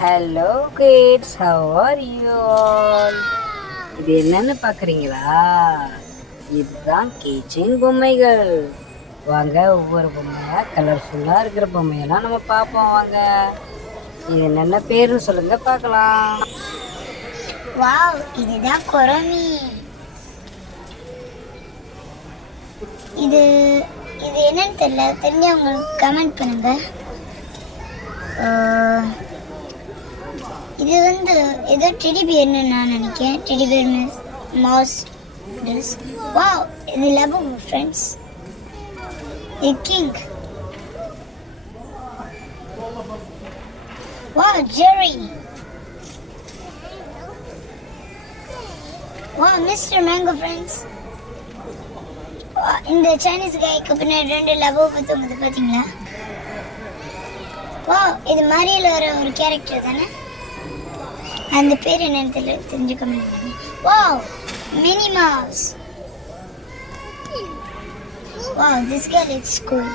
Hello kids, how are you all? இது என்னன்னு பார்க்குறீங்களா? இதுதான் கீச்செயின் பொம்மைகள். வாங்க, ஒவ்வொரு பொம்மையாக கலர்ஃபுல்லாக இருக்கிற பொம்மையெல்லாம் நம்ம பார்ப்போம். வாங்க, இது என்னென்ன பேருன்னு சொல்லுங்க பார்க்கலாம். வாவ், இதுதான் குரமி. இது இது என்னன்னு தெரியல, தெரிஞ்சவங்களுக்கு கமெண்ட் பண்ணுங்க. இது ஏதோ டெடி பியர்னு நான் நினைக்கிறேன். Teddy bear mass dress. Wow, இது லவ் ஃப்ரெண்ட்ஸ். இது king. Wow, Jerry. Wow, mister mango friends. இந்த சைனீஸ் கைக்கு பின்னாடி 2 லவ் பத்தவங்க பார்த்தீங்களா? வா, இது மாதிரியில் வர ஒரு கேரக்டர் தானே? அந்த பேர் என்னன்னு தெரிஞ்சுக்க முடியும். வா, மினி மவுஸ். வா, திஸ் கேர்ள் இஸ் கூல்.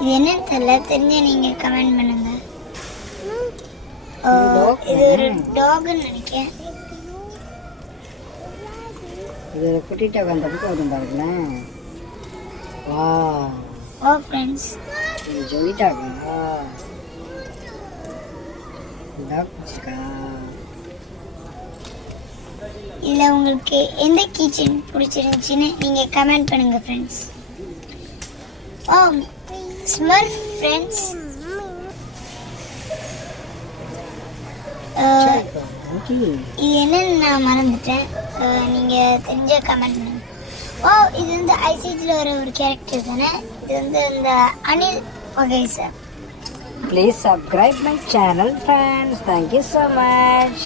இது என்னன்னு தெரியல, தெரிஞ்ச நீங்க கமெண்ட் பண்ணுங்க. இது ஒரு டாக்னு நினைக்கிறேன். இது குட்டிட்ட வந்ததுக்கு வரும் பாருங்களேன். வா வா ஃப்ரெண்ட்ஸ், இது சொல்லிட்டாங்க. இதில் உங்களுக்கு எந்த கீச்செயின் பிடிச்சிருந்துச்சின்னு நீங்கள் கமெண்ட் பண்ணுங்க ஃப்ரெண்ட்ஸ். ஸ்மர்ஃப் ஃப்ரெண்ட்ஸ். இது என்னன்னு நான் மறந்துட்டேன், நீங்கள் தெரிஞ்ச கமெண்ட் பண்ணுங்க. இது ஐசிஜியில் வர ஒரு கேரக்டர் தானே? இது இந்த அனில் வகை sir. Please subscribe my channel, friends. Thank you so much.